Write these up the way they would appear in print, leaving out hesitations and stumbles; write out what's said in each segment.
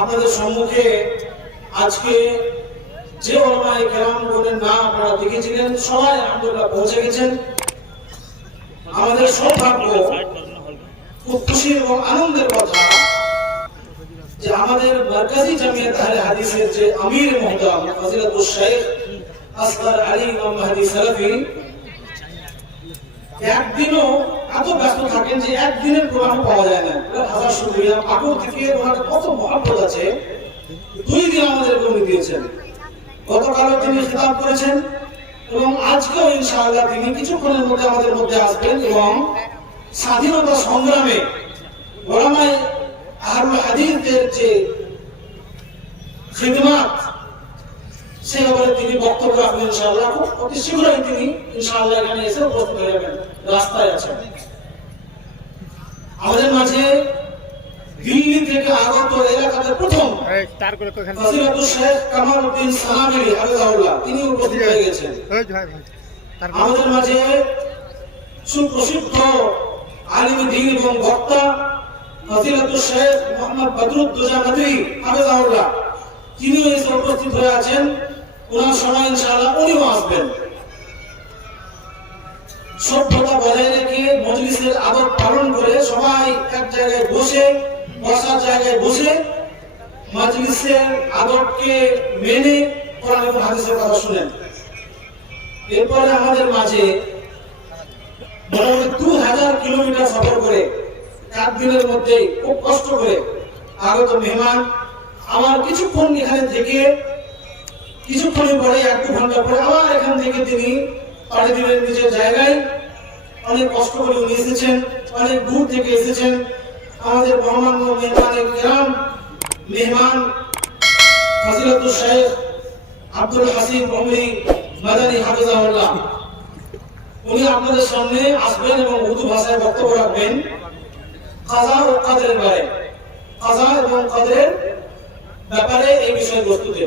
আপনাদের সম্মুখে আজকে যে ওলামায়ে কেরাম বলেন না আপনারা দেখেছিলেন, সবাই আলহামদুলিল্লাহ পৌঁছে গেছেন। আমাদের সৌভাগ্য, খুব খুশি এবং আনন্দের কথা যে আমাদের মারকাজি জামিয়াত আহলে হাদিসের যে আমির মুহতারাম ফজিলাতুল শাইখ আসগর আলী ইমাম মাহদী সালাফী একদিনও এত ব্যস্ত থাকেন যে একদিনের প্রোগ্রাম পাওয়া যায় না। হাজার শুকরিয়া, পাকুড় থেকে ওনার কত মহব্বত আছে। 2 দিন আমাদের কর্মী দিয়েছেন, গতকালও তিনি খিতাব করেছেন এবং আজকেও ইনশাআল্লাহ তিনি কিছুক্ষণের মধ্যে আমাদের মধ্যে আসবেন এবং স্বাধীনতা সংগ্রামে ওলামায়ে আহলুল হাদিসদের যে খিদমাত সে ব্যাপারে তিনি বক্তব্য রাখবেন ইনশাআল্লাহ। অতি শীঘ্রই তিনি ইনশাআল্লাহ এখানে এসে উপস্থিত হয়ে যাবেন, রাস্তায় আছেন। আমাদের মাঝে দিল্লি থেকে আগত এলাকাতে প্রথম ফজিলাতুল শেখ কামালউদ্দিন সানাবিলি হাফিজাহুল্লাহ তিনি উপস্থিত হয়ে গেছেন। আমাদের মাঝে সুপ্রসিদ্ধ আলিম দ্বীন এবং বক্তা ফজিলাতুল শেখ মোহাম্মদ বদরুদ্দোজা নদভী হাফিজাহুল্লাহ তিনিও এসে উপস্থিত হয়ে আছেন। ওনার সময় ইনশাআল্লাহ উনিও আসবেন। সভ্যতা বজায় রেখে মজলিসের আদব পালন করে সবাই এক জায়গায় বসে, বসার জায়গায় বসে মজলিসের আদবকে মেনে কোরআন এবং হাদিসের কথা শুনেন। এরপরে আমাদের মাঝে 2000 কিলোমিটার সফর করে একদিনের মধ্যে খুব কষ্ট করে আগত মেহমান আমার কিছুক্ষণ এখানে থেকে কিছুক্ষণের পরে 1-2 ঘন্টা পরে আবার এখান থেকে তিনি পাড়ি দিলেন নিজের জায়গায়। অনেক কষ্ট করে উনি এসেছেন, অনেক দূর থেকে এসেছেন। আমাদের মহামান্য মেহমানে কেরাম মেহমান ফজিলাতুল শাইখ আব্দুল হাসিন ওমরি মাদানী হাফিজাহুল্লাহ উনি আপনাদের সামনে আসবেন এবং উর্দু ভাষায় বক্তব্য রাখবেন কাজা ও কদরের ব্যাপারে, কাজা এবং কদরের ব্যাপারে এই বিষয়বস্তুতে।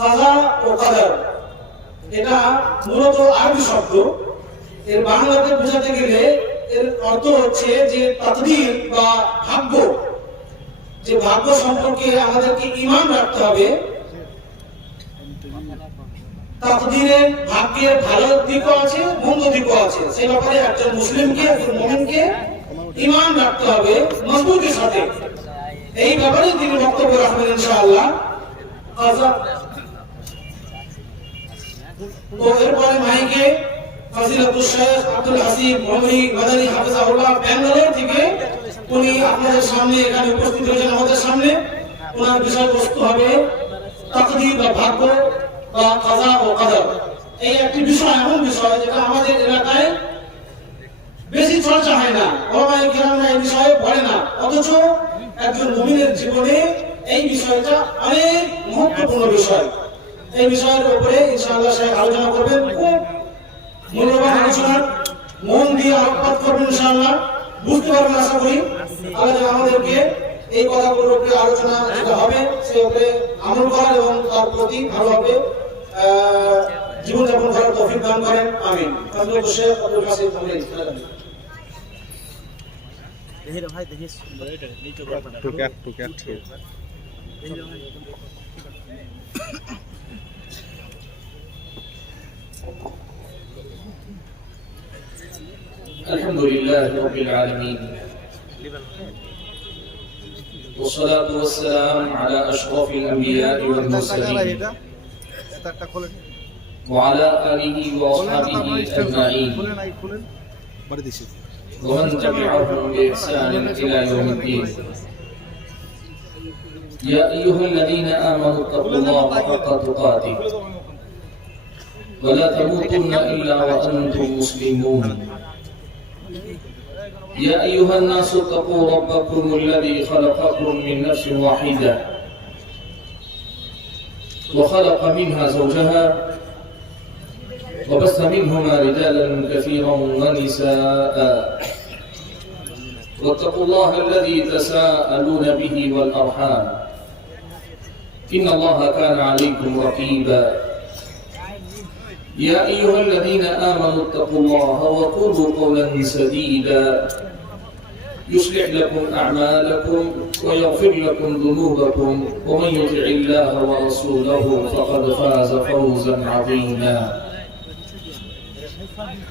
কাজা ও কদর, এটা মূলত আরবি শব্দ। এর বাংলাতে বোঝাতে গেলে এর অর্থ হচ্ছে যে তাকদীর বা ভাগ্য, যে ভাগ্য সম্পর্কে আমাদেরকে ঈমান রাখতে হবে। তাকদীরের ভাগ্যের ভালো দিকও আছে, মন্দ দিকও আছে। সে ব্যাপারে একজন মুসলিমকে, একজন মুমিনকে ঈমান রাখতে হবে মজবুতির সাথে। এই ব্যাপারে তিনি বক্তব্য রাখবেন ইনশাআল্লাহ। তো এরপরে মাইকে ফজিলাতুল শেখ আব্দুল হাসিব উমরি মাদানী হাফিজাহুল্লাহ ব্যাঙ্গালোর থেকে উনি আপনাদের সামনে এখানে উপস্থিত হয়েছেন। আমাদের সামনে ওনার বিষয়বস্তু হবে তাকদীর বা ভাগ্য বা কাজা ও কদর। এই একটি বিষয়, এমন বিষয় যেটা আমাদের এলাকায় বেশি চর্চা হয় না, ওলামায়ে কেরামরা এই বিষয়ে পড়ে না, অথচ একজন মুমিনের জীবনে এই বিষয়টা অনেক মহত্বপূর্ণ বিষয়। এই বিষয়ের উপরে ইনশাআল্লাহ শেখ আলোচনা করবেন। খুব মূল্যবান আলোচনা, মন দিয়ে আলোকপাত করবেন ইনশাআল্লাহ। বুঝতে পারবেন আশা করি। আল্লাহ আমাদেরকে এই কথাগুলোর উপরে আলোচনা যেটা হবে সে উপরে আমল করার এবং তার প্রতি ভালোভাবে জীবনযাপন করার তৌফিক দান করেন। আমিন। ফজলুল শেখ আব্দুল হাসিব উমরি। দেখি ভাই, দেখিস টুক الحمد لله رب العالمين والصلاة والسلام على أشرف الأنبياء والمرسلين وعلى آله وأصحابه أجمعين ومن تبعهم بإحسان إلى يوم الدين. يا أيها الذين آمنوا اتقوا الله حق تقاته ولا تموتن إلا وأنتم مسلمون. يا أيها الناس اتقوا ربكم الذي خلقكم من نفس واحدة وخلق منها زوجها وبث منهما رجالا كثيرا ونساء واتقوا الله الذي تساءلون به والأرحام إن الله كان عليكم رقيبا يا أيها الذين آمنوا اتقوا الله وقولوا قولا سديدا يصلح لكم أعمالكم ويغفر لكم ذنوبكم ومن يطع الله ورسوله فقد فاز فوزا عظيما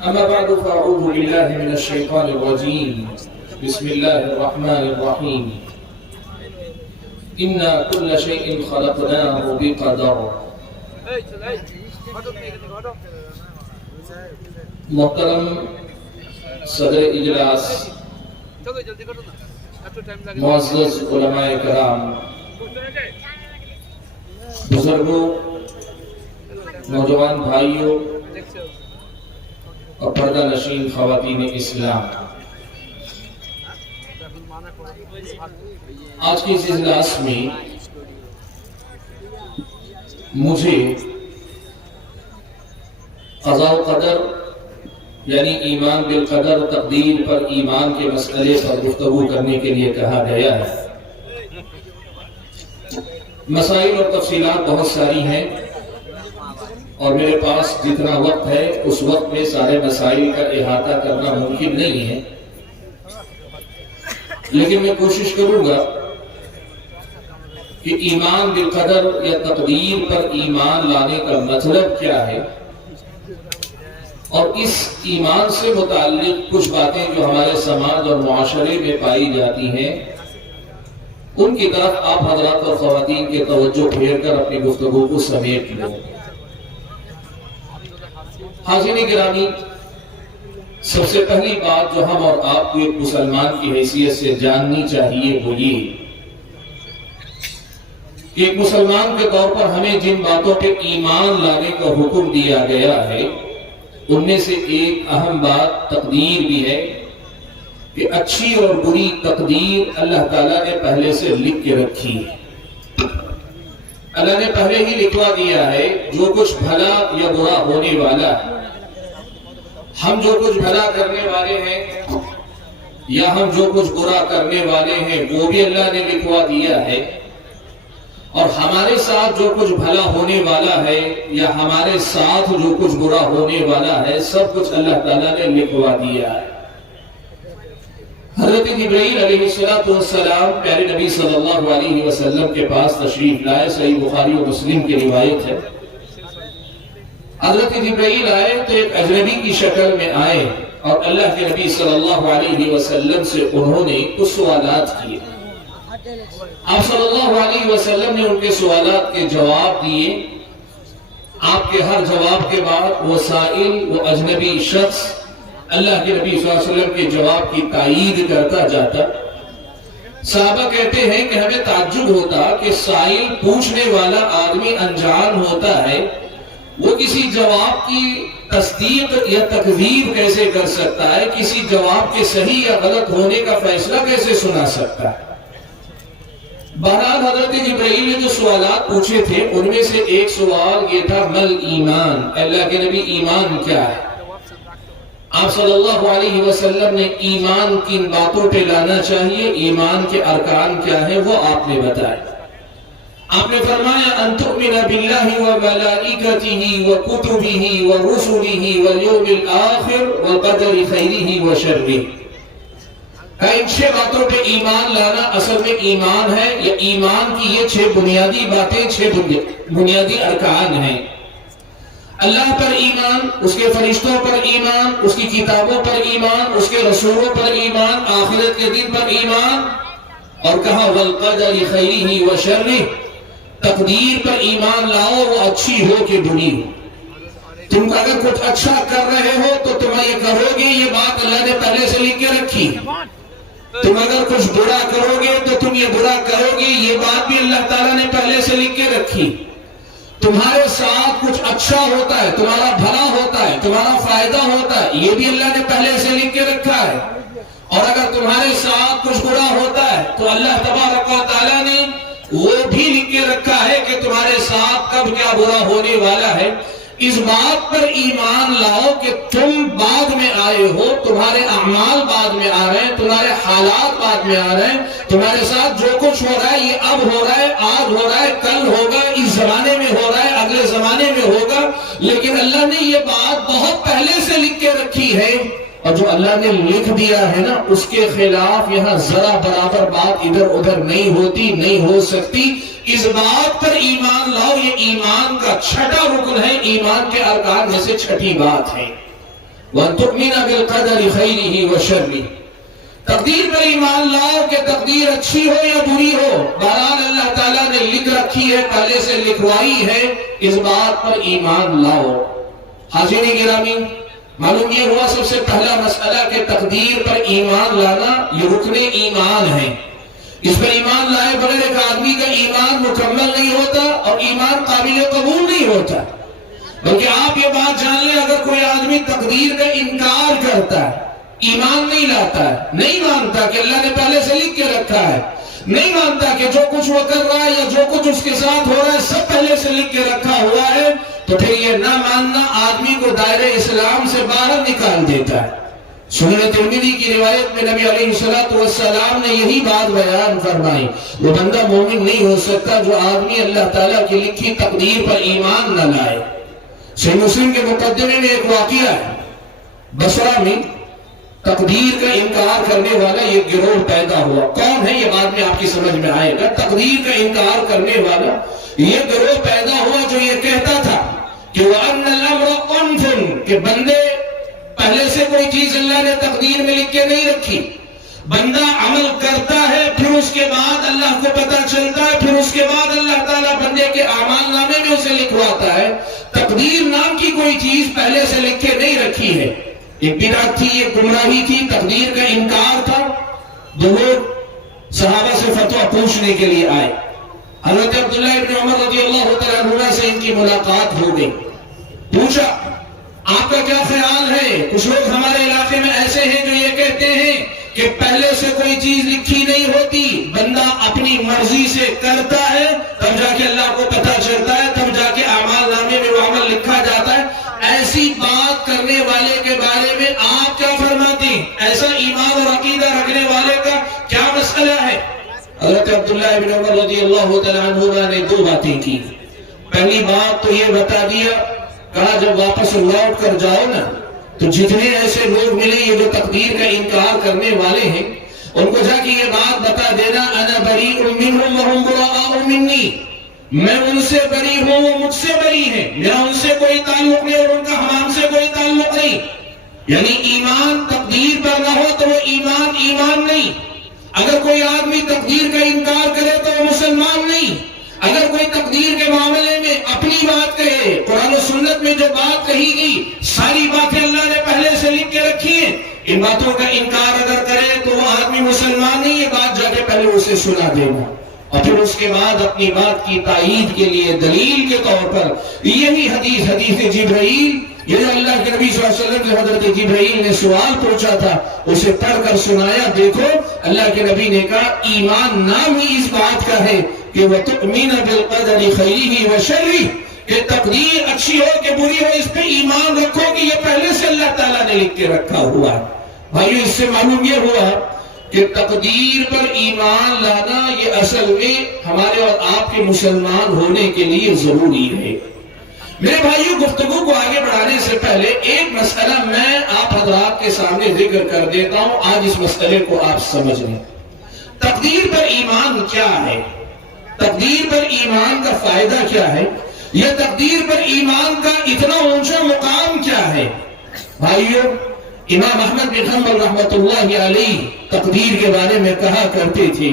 أما بعد فأعوذ بالله من الشيطان الرجيم بسم الله الرحمن الرحيم إنا كل شيء خلقناه بقدر محترم صدر اجلاس معزز علماء کرام بزرگوں نوجوان بھائیوں اور پردہ نشین خواتین اسلام آج کی اس اجلاس میں مجھے قضاء و قدر یعنی ایمان بالقدر تقدیر پر ایمان کے مسئلے پر گفتگو کرنے کے لیے کہا گیا ہے۔ مسائل اور تفصیلات بہت ساری ہیں اور میرے پاس جتنا وقت ہے اس وقت میں سارے مسائل کا احاطہ کرنا ممکن نہیں ہے، لیکن میں کوشش کروں گا کہ ایمان بالقدر یا تقدیر پر ایمان لانے کا مطلب کیا ہے اور اس ایمان سے متعلق کچھ باتیں جو ہمارے سماج اور معاشرے میں پائی جاتی ہیں ان کی طرف آپ حضرات اور خواتین کے توجہ پھیر کر اپنی گفتگو کو سمیٹ لو۔ حاضرین گرامی، سب سے پہلی بات جو ہم اور آپ کو ایک مسلمان کی حیثیت سے جاننی چاہیے وہ یہ کہ ایک مسلمان کے طور پر ہمیں جن باتوں پہ ایمان لانے کا حکم دیا گیا ہے ان میں سے ایک اہم بات تقدیر بھی ہے کہ اچھی اور بری تقدیر اللہ تعالیٰ نے پہلے سے لکھ کے رکھی ہے۔ اللہ نے پہلے ہی لکھوا دیا ہے جو کچھ بھلا یا برا ہونے والا ہے۔ ہم جو کچھ بھلا کرنے والے ہیں یا ہم جو کچھ برا کرنے والے ہیں وہ بھی اللہ نے لکھوا دیا ہے، اور ہمارے ساتھ جو کچھ بھلا ہونے والا ہے یا ہمارے ساتھ جو کچھ برا ہونے والا ہے سب کچھ اللہ تعالیٰ نے لکھوا دیا ہے۔ حضرت جبرائیل علیہ السلام پیارے نبی صلی اللہ علیہ وسلم کے پاس تشریف لائے، صحیح بخاری و مسلم کی روایت ہے۔ حضرت جبرائیل آئے تو ایک اجنبی کی شکل میں آئے اور اللہ کے نبی صلی اللہ علیہ وسلم سے انہوں نے کچھ سوالات کیے۔ آپ صلی اللہ علیہ وسلم نے ان کے سوالات کے جواب دیے۔ آپ کے ہر جواب کے بعد وہ سائل، وہ اجنبی شخص اللہ کے نبی صلی اللہ علیہ وسلم کے جواب کی تائید کرتا جاتا۔ صحابہ کہتے ہیں کہ ہمیں تعجب ہوتا کہ سائل پوچھنے والا آدمی انجان ہوتا ہے، وہ کسی جواب کی تصدیق یا تکذیب کیسے کر سکتا ہے، کسی جواب کے صحیح یا غلط ہونے کا فیصلہ کیسے سنا سکتا ہے۔ بہرحال حضرت جبرائیل نے جو سوالات پوچھے تھے ان میں سے ایک سوال یہ تھا مل ایمان، اللہ کے نبی ایمان کیا ہے؟ آپ صلی اللہ علیہ وسلم نے ایمان کن باتوں پہ لانا چاہیے، ایمان کے ارکان کیا ہیں وہ آپ نے بتائے۔ آپ نے فرمایا ان تؤمن باللہ وملائکتہ وکتبہ ورسلہ والیوم الآخر وقدر خیرہ وشرہ۔ ان 6 باتوں پہ ایمان لانا اصل میں ایمان ہے، یا ایمان کی یہ 6 بنیادی باتیں، 6 بنیادی ارکان ہیں۔ اللہ پر ایمان، اس کے فرشتوں پر ایمان، اس کی کتابوں پر ایمان، اس کے رسولوں پر ایمان، آخرت کے دن پر ایمان، اور کہا والقدر خیرہ وشرہ، تقدیر پر ایمان لاؤ، وہ اچھی ہو کہ بری ہو۔ تم اگر کچھ اچھا کر رہے ہو تو تم یہ کہو گے یہ بات اللہ نے پہلے سے لکھ کے رکھی، تم اگر کچھ برا کرو گے تو تم یہ برا کرو گے یہ بات بھی اللہ تعالیٰ نے پہلے سے لکھ کے رکھی۔ تمہارے ساتھ کچھ اچھا ہوتا ہے، تمہارا بھلا ہوتا ہے، تمہارا فائدہ ہوتا ہے، یہ بھی اللہ نے پہلے سے لکھ کے رکھا ہے۔ اور اگر تمہارے ساتھ کچھ برا ہوتا ہے تو اللہ تبارک و تعالیٰ نے وہ بھی لکھ کے رکھا ہے کہ تمہارے ساتھ کب کیا برا ہونے والا ہے۔ اس بات پر ایمان لاؤ کہ تم بعد میں آئے ہو، تمہارے اعمال بعد میں آ رہے ہیں، تمہارے حالات بعد میں آ رہے ہیں، تمہارے ساتھ جو کچھ ہو رہا ہے یہ اب ہو رہا ہے، آج ہو رہا ہے، کل ہوگا، اس زمانے میں ہو رہا ہے، اگلے زمانے میں ہوگا، لیکن اللہ نے یہ بات بہت پہلے سے لکھ کے رکھی ہے، اور جو اللہ نے لکھ دیا ہے نا اس کے خلاف یہاں ذرا برابر بات ادھر ادھر نہیں ہوتی، نہیں ہو سکتی۔ اس بات پر ایمان لاؤ، یہ ایمان کا چھٹا رکن ہے، ایمان کے ارکان میں سے چھٹی بات ہے۔ وَأَن تُؤْمِنَ بِالْقَدَرِ خَيْرِهِ وَشَرِّهِ، تقدیر پر ایمان لاؤ کہ تقدیر اچھی ہو یا بری ہو، بہرحال اللہ تعالیٰ نے لکھ رکھی ہے، پہلے سے لکھوائی ہے، اس بات پر ایمان لاؤ۔ حاضرین گرامی، معلوم یہ ہوا سب سے پہلا مسئلہ کہ تقدیر پر ایمان لانا یہ رکن ایمان ہے۔ اس پر ایمان لائے بغیر ایک آدمی کا ایمان مکمل نہیں ہوتا اور ایمان قابل قبول نہیں ہوتا۔ بلکہ آپ یہ بات جان لیں، اگر کوئی آدمی تقدیر کا انکار کرتا ہے، ایمان نہیں لاتا ہے، نہیں مانتا کہ اللہ نے پہلے سے لکھ کے رکھا ہے، نہیں مانتا کہ جو کچھ وہ کر رہا ہے یا جو کچھ اس کے ساتھ ہو رہا ہے سب پہلے سے لکھ کے رکھا ہوا ہے، تو پھر یہ نہ ماننا آدمی کو دائرہ اسلام سے باہر نکال دیتا ہے۔ سنن ترمذی کی روایت میں نبی علیہ السلام نے یہی بات بیان فرمائی، وہ بندہ مومن نہیں ہو سکتا جو آدمی اللہ تعالیٰ کی لکھی تقدیر پر ایمان نہ لائے۔ صحیح مسلم کے مقدمے میں ایک واقعہ ہے، بصرہ میں تقدیر کا انکار کرنے والا یہ گروہ پیدا ہوا۔ کون ہے یہ بعد میں آپ کی سمجھ میں آئے گا۔ تقدیر کا انکار کرنے والا یہ گروہ پیدا ہوا جو یہ کہتا تھا کہ وَأَنَّ الْأَمْرَ أُنْفٌ، کہ بندے پہلے سے کوئی چیز اللہ نے تقدیر میں لکھ کے نہیں رکھی، بندہ عمل کرتا ہے، پھر اس کے بعد اللہ کو پتہ چلتا ہے، پھر اس کے بعد اللہ تعالیٰ بندے کے اعمال نامے میں اسے لکھواتا ہے۔ تقدیر نام کی کوئی چیز پہلے سے لکھ کے نہیں رکھی ہے۔ ایک بدعت تھی، ایک گمراہی تھی، تقدیر کا انکار تھا۔ دو لوگ صحابہ سے فتویٰ پوچھنے کے لیے آئے، حضرت عبداللہ ابن عمر رضی اللہ تعالیٰ عنہ سے ان کی ملاقات ہو گئی۔ پوچھا آپ کا کیا خیال ہے؟ کچھ لوگ ہمارے علاقے میں ایسے ہیں جو یہ کہتے ہیں کہ پہلے سے کوئی چیز لکھی نہیں ہوتی، بندہ اپنی مرضی سے کرتا ہے، تب جا کے اللہ کو پتہ چلتا ہے، تب جا کے اعمال نامے میں وہ عمل لکھا جاتا ہے۔ ایسی بات کرنے والے کے بارے میں آپ کیا فرماتے ہیں؟ ایسا ایمان اور عقیدہ رکھنے والے کا کیا مسئلہ ہے؟ حضرت عبداللہ ابن عمر رضی اللہ تعالیٰ عنہ نے دو باتیں کی۔ پہلی بات تو یہ بتا دیا، کہا جب واپس لوٹ کر جاؤ نا تو جتنے ایسے لوگ ملے یہ جو تقدیر کا انکار کرنے والے ہیں، ان کو جا کے یہ بات بتا دینا، انا بریء منہم وہم براء منی، میں ان سے بری ہوں، وہ مجھ سے بری ہیں، میرا ان سے کوئی تعلق نہیں اور ان کا ہم سے کوئی تعلق نہیں۔ یعنی ایمان تقدیر پر نہ ہو تو وہ ایمان نہیں۔ اگر کوئی آدمی تقدیر کا انکار کرے تو وہ مسلمان نہیں۔ اگر کوئی تقدیر کے معاملے میں اپنی بات کہے، قرآن و سنت میں جو بات کہی گئی ساری باتیں اللہ نے پہلے سے لکھ کے رکھی ہیں، ان باتوں کا انکار اگر کرے تو وہ آدمی مسلمان نہیں۔ یہ بات جا کے پہلے اسے سنا دینا اور پھر اس کے بعد اپنی بات کی تائید کے لیے دلیل کے طور پر یہی حدیث جبرائیل، یہ جو اللہ کے نبی صلی اللہ علیہ وسلم سے حضرت جبرائیل نے سوال پوچھا تھا اسے پڑھ کر سنایا۔ دیکھو اللہ کے نبی نے کہا ایمان نام ہی اس بات کا ہے کہ وَتُؤْمِنَ بِالْقَدَرِ خَيْرِهِ وَشَرِّهِ، کہ تقدیر اچھی ہو کہ بری ہو اس پہ ایمان رکھو کہ یہ پہلے سے اللہ تعالیٰ نے لکھ کے رکھا ہوا ہے۔ بھائیو اس سے معلوم یہ ہوا کہ تقدیر پر ایمان لانا یہ اصل میں ہمارے اور آپ کے مسلمان ہونے کے لیے ضروری ہے۔ میرے بھائیو گفتگو کو آگے بڑھانے سے پہلے ایک مسئلہ میں آپ حضرات کے سامنے ذکر کر دیتا ہوں، آج اس مسئلے کو آپ سمجھ لیں۔ تقدیر پر ایمان کیا ہے؟ تقدیر پر ایمان کا فائدہ کیا ہے؟ یہ تقدیر پر ایمان کا اتنا اونچا مقام کیا ہے؟ بھائیو امام احمد بن حنبل رحمۃ اللہ علیہ تقدیر کے بارے میں کہا کرتے تھے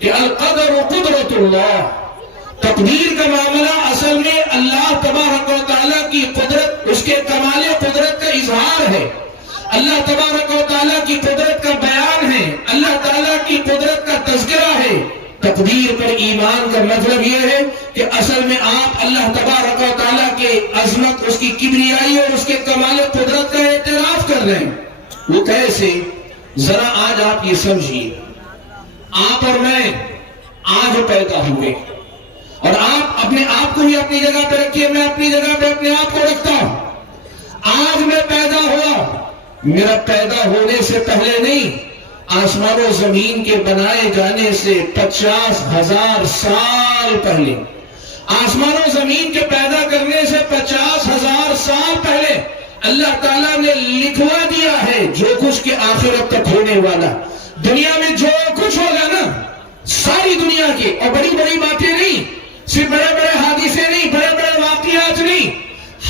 کہ القدر قدرت اللہ، تقدیر کا معاملہ اصل میں اللہ تبارک و تعالیٰ کی قدرت، اس کے کمال قدرت کا اظہار ہے، اللہ تبارک و تعالیٰ کی قدرت کا بیان ہے، اللہ تعالیٰ کی قدرت کا تذکرہ ہے۔ تقدیر پر ایمان کا مطلب یہ ہے کہ اصل میں آپ اللہ تبارک و تعالیٰ کے عظمت، اس کی کبریائی اور اس کے کمال قدرت کا اعتراف کر رہے ہیں۔ وہ کیسے؟ ذرا آج آپ یہ سمجھیے، آپ اور میں آج پیدا ہوئے، اور آپ اپنے آپ کو ہی اپنی جگہ پہ رکھیے، میں اپنی جگہ پہ اپنے آپ کو رکھتا ہوں۔ آج میں پیدا ہوا، میرا پیدا ہونے سے پہلے نہیں، آسمان و زمین کے بنائے جانے سے 50,000 سال پہلے، آسمان و زمین کے پیدا کرنے سے 50,000 سال پہلے اللہ تعالیٰ نے لکھوا دیا ہے جو کچھ کے آخرت تک ہونے والا۔ دنیا میں جو کچھ ہوگا نا، ساری دنیا کے، اور بڑی بڑی باتیں نہیں، صرف بڑے بڑے حادثے نہیں، بڑے بڑے واقعات نہیں،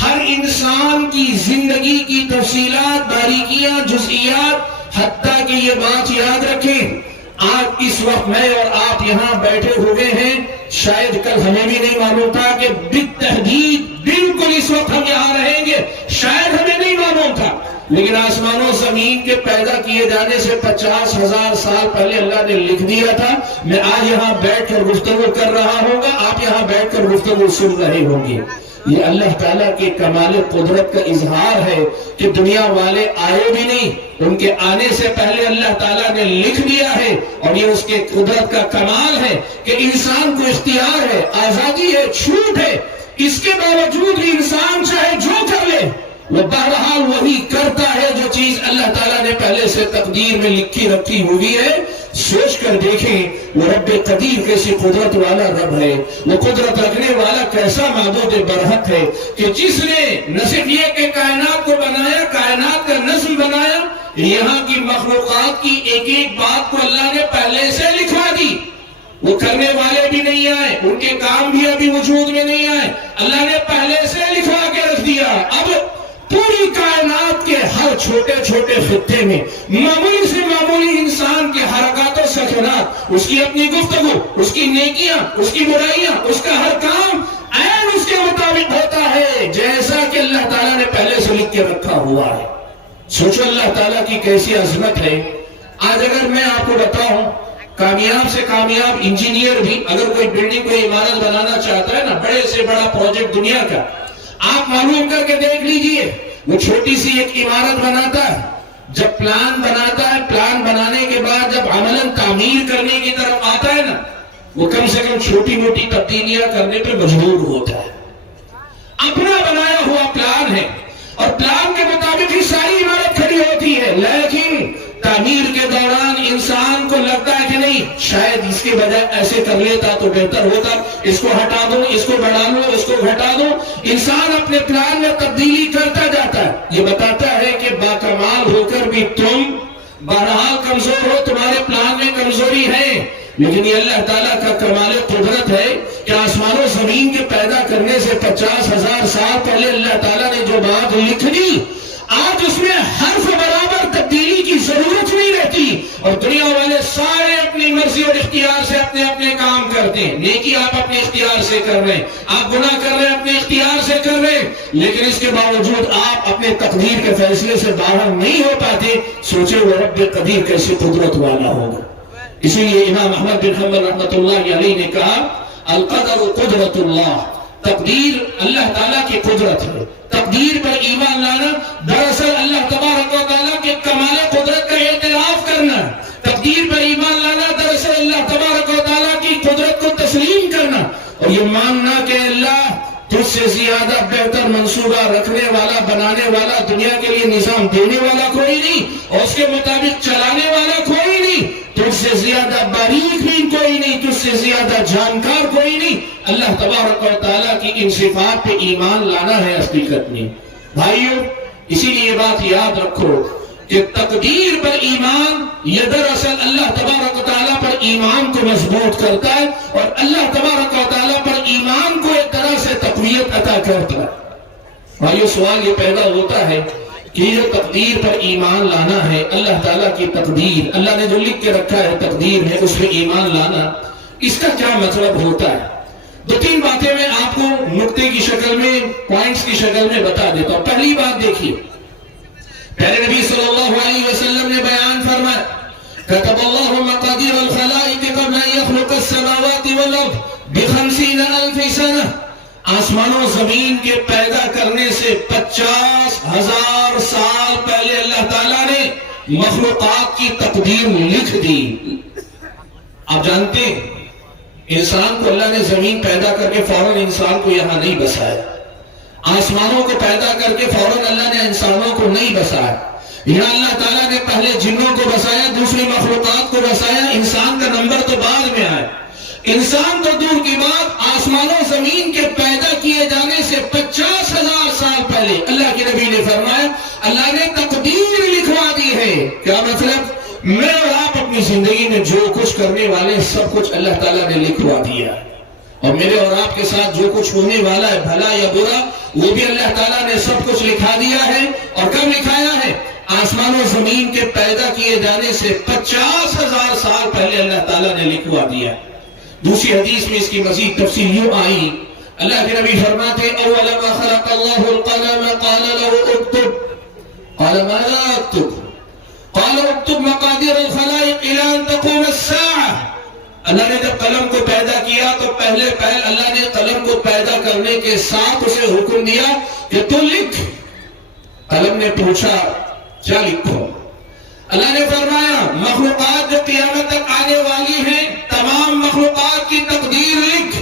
ہر انسان کی زندگی کی تفصیلات، باریکیاں، جزئیات، حتیٰ کہ یہ بات یاد رکھیں، آج اس وقت میں اور آپ یہاں بیٹھے ہوئے ہیں، شاید کل ہمیں بھی نہیں معلوم تھا کہ بالتحدید بالکل اس وقت ہم یہاں رہیں گے، شاید ہمیں نہیں معلوم تھا، لیکن آسمان و زمین کے پیدا کیے جانے سے 50,000 سال پہلے اللہ نے لکھ دیا تھا۔ میں آج یہاں بیٹھ کر گفتگو کر رہا ہوں گا، آپ یہاں بیٹھ کر گفتگو سن رہے ہوں گے۔ یہ اللہ تعالیٰ کے کمال قدرت کا اظہار ہے کہ دنیا والے آئے بھی نہیں، ان کے آنے سے پہلے اللہ تعالیٰ نے لکھ دیا ہے، اور یہ اس کے قدرت کا کمال ہے کہ انسان کو اختیار ہے، آزادی ہے، چھوٹ ہے، اس کے باوجود بھی انسان چاہے جو کر لے، وہ بہرحال وہی کرتا ہے جو چیز اللہ تعالیٰ نے پہلے سے تقدیر میں لکھی رکھی ہوئی ہے۔ سوچ کر دیکھیں وہ رب قدیر کیسی قدرت والا رب ہے، وہ قدرت رکھنے والا کیسا معبود برحق ہے کہ جس نے نہ صرف یہ کہ کائنات کو بنایا، کائنات کا نظم بنایا، یہاں کی مخلوقات کی ایک ایک بات کو اللہ نے پہلے سے لکھوا دی۔ وہ کرنے والے بھی نہیں آئے، ان کے کام بھی ابھی وجود میں نہیں آئے، اللہ نے پہلے سے لکھوا کے رکھ دیا۔ اب پوری کائنات کے ہر چھوٹے چھوٹے خطے میں معمولی سے معمولی انسان کے حرکات و سکنات، اس کی اپنی گفتگو، اس کی نیکیاں، اس کی برائیاں، اس کا ہر کام عین اس کے مطابق ہوتا ہے جیسا کہ اللہ تعالیٰ نے پہلے سے لکھ کے رکھا ہوا ہے۔ سوچو اللہ تعالیٰ کی کیسی عظمت ہے۔ آج اگر میں آپ کو بتاؤں، کامیاب سے کامیاب انجینئر بھی اگر کوئی بلڈنگ، کوئی عمارت بنانا چاہتا ہے نا، بڑے سے بڑا پروجیکٹ دنیا کا، آپ معلوم کر کے دیکھ لیجئے، وہ چھوٹی سی ایک عمارت بناتا ہے، جب پلان بناتا ہے، پلان بنانے کے بعد جب عملاً تعمیر کرنے کی طرف آتا ہے نا، وہ کم سے کم چھوٹی موٹی تبدیلیاں کرنے پہ مجبور ہوتا ہے۔ اپنا بنایا ہوا پلان ہے، اور پلان کے مطابق ہی ساری عمارت کھڑی ہوتی ہے، لیکن تعمیر کے دوران انسان کو لگتا ہے کہ نہیں، شاید اس کے بجائے ایسے کر لیتا تو بہتر ہوتا، اس کو ہٹا دوں، اس کو بڑھا لوں، اس کو گھٹا دوں۔ انسان اپنے پلان میں تبدیلی کرتا جاتا ہے۔ یہ بتاتا ہے کہ باکمال ہو کر بھی تم بہرحال کمزور ہو، تمہارے پلان میں کمزوری ہے، لیکن یہ اللہ تعالیٰ کا کمال قدرت ہے کہ آسمان و زمین کے پیدا کرنے سے 50,000 سال پہلے اللہ تعالیٰ نے جو بات لکھ دی، آج اس میں حرف برابر تبدیلی کی ضرورت نہیں رہتی، اور دنیا والے سارے اپنی مرضی اور اختیار سے اپنے اپنے کام کرتے ہیں۔ نیکی آپ اپنے اختیار سے کر رہے ہیں، آپ گناہ کر رہے ہیں اپنے اختیار سے کر رہے ہیں، لیکن اس کے باوجود آپ اپنے تقدیر کے فیصلے سے باہر نہیں ہو پاتے۔ سوچے وہ رب قدیر کیسی قدرت والا ہوگا۔ اسی لیے امام احمد بن حنبل رحمۃ اللہ علیہ نے کہا، القدر قدرت اللہ، تقدیر اللہ تعالیٰ کی قدرت ہے۔ تقدیر پر ایمان لانا دراصل اللہ تبارک و تعالیٰ کے کمال قدرت کا اعتراف کرنا، تقدیر پر ایمان لانا دراصل اللہ تبارک و تعالیٰ کی قدرت کو تسلیم کرنا، اور یہ ماننا کہ اللہ تجھ سے زیادہ بہتر منصوبہ رکھنے والا، بنانے والا، دنیا کے لیے نظام دینے والا کوئی نہیں، اور اس کے مطابق چلانے والا کوئی نہیں، تجھ سے زیادہ باریک بھی کوئی نہیں، تجھ سے زیادہ جانکار کوئی نہیں۔ اللہ تبارک و تعالیٰ کی ان صفات پہ ایمان لانا ہے حقیقت میں۔ بھائیو، اسی لیے یہ بات یاد رکھو کہ تقدیر پر ایمان یہ دراصل اللہ تبارک و تعالیٰ پر ایمان کو مضبوط کرتا ہے، اور اللہ تبارک و تعالیٰ پر ایمان کو ایک طرح سے تقویت عطا کرتا ہے۔ بھائیو، سوال یہ پیدا ہوتا ہے کہ یہ تقدیر پر ایمان لانا ہے، اللہ تعالیٰ کی تقدیر، اللہ نے جو لکھ کے رکھا ہے تقدیر میں، اس پہ ایمان لانا، اس کا کیا مطلب ہوتا ہے؟ دو تین باتیں میں آپ کو نقطے کی شکل میں، پوائنٹس کی شکل میں بتا دیتا ہوں۔ پہلی بات دیکھیے، پیارے نبی صلی اللہ علیہ وسلم نے بیان فرمایا، كتب الله مقادير الخلائق قبل ان يخلق السماوات والارض ب50,000 سنة، آسمان و زمین کے پیدا کرنے سے 50,000 سال پہلے اللہ تعالیٰ نے مخلوقات کی تقدیر لکھ دی. آپ جانتے ہیں انسان کو اللہ نے زمین پیدا کر کے فوراً انسان کو یہاں نہیں بسایا. آسمانوں کو پیدا کر کے فوراً اللہ نے انسانوں کو نہیں بسایا. یہاں اللہ تعالیٰ نے پہلے جنوں کو بسایا, دوسری مخلوقات کو بسایا, انسان کا نمبر تو بعد میں آیا. انسان تو دور کی بات, آسمانوں زمین کے پیدا کیے جانے سے 50,000 سال پہلے اللہ کے نبی نے فرمایا اللہ نے تقدیر لکھوا دی ہے. کیا مطلب؟ میں اور آپ اپنی زندگی میں جو کچھ کرنے والے ہیں سب کچھ اللہ تعالیٰ نے لکھوا دیا, اور میرے اور آپ کے ساتھ جو کچھ ہونے والا ہے بھلا یا برا وہ بھی اللہ تعالیٰ نے سب کچھ لکھا دیا ہے. اور کب لکھایا ہے؟ آسمان و زمین کے پیدا کیے جانے سے 50,000 سال پہلے اللہ تعالیٰ نے لکھوا دیا. دوسری حدیث میں اس کی مزید تفصیل یوں آئی, اللہ کے نبی فرماتے اول ما خلق اللہ القلم قال له اکتب قال ماذا اکتب قال اکتب مقادیر الخلائق الى ان تقوم الساعة. اللہ نے جب قلم کو پیدا کیا تو پہلے اللہ نے قلم کو پیدا کرنے کے ساتھ اسے حکم دیا کہ تو لکھ. قلم نے پوچھا کیا لکھو؟ اللہ نے فرمایا مخلوقات جو قیامت تک آنے والی ہیں تمام مخلوقات کی تقدیر لکھ.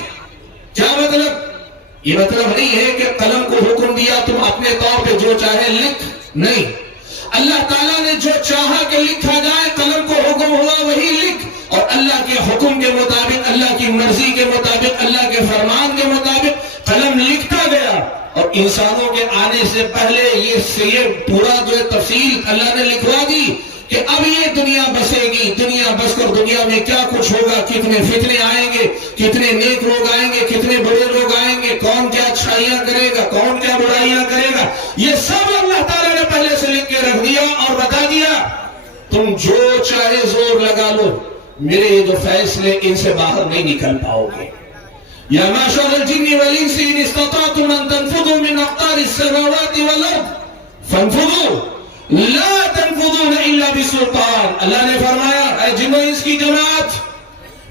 کیا مطلب؟ یہ مطلب نہیں ہے کہ قلم کو حکم دیا تم اپنے طور پہ جو چاہے لکھ, نہیں. اللہ تعالیٰ نے جو چاہا کہ لکھا جائے قلم کو حکم ہوا وہی لکھ, اور اللہ کے حکم کے مطابق, اللہ کی مرضی کے مطابق, اللہ کے فرمان کے مطابق قلم لکھتا گیا. اور انسانوں کے آنے سے پہلے یہ پورا جو تفصیل اللہ نے لکھوا دی کہ اب یہ دنیا بسے گی, دنیا بس کر دنیا میں کیا کچھ ہوگا, کتنے فتنے آئیں گے, کتنے نیک لوگ آئیں گے, کتنے برے لوگ آئیں گے, کون کیا اچھائیاں کرے گا, کون کیا برائیاں کرے گا, یہ سب اللہ تعالیٰ نے پہلے سے لکھ کے رکھ دیا اور بتا دیا تم جو چاہے زور لگا لو, میرے یہ جو فیصلے ان سے باہر نہیں نکل پاؤ گے. یا معشر الجن والانس ان استطعتم ان تنفذوا من اقطار السماوات والارض فانفذوا لا تنفذون الا بسلطان. اللہ نے فرمایا اے جن و انس کی جماعت,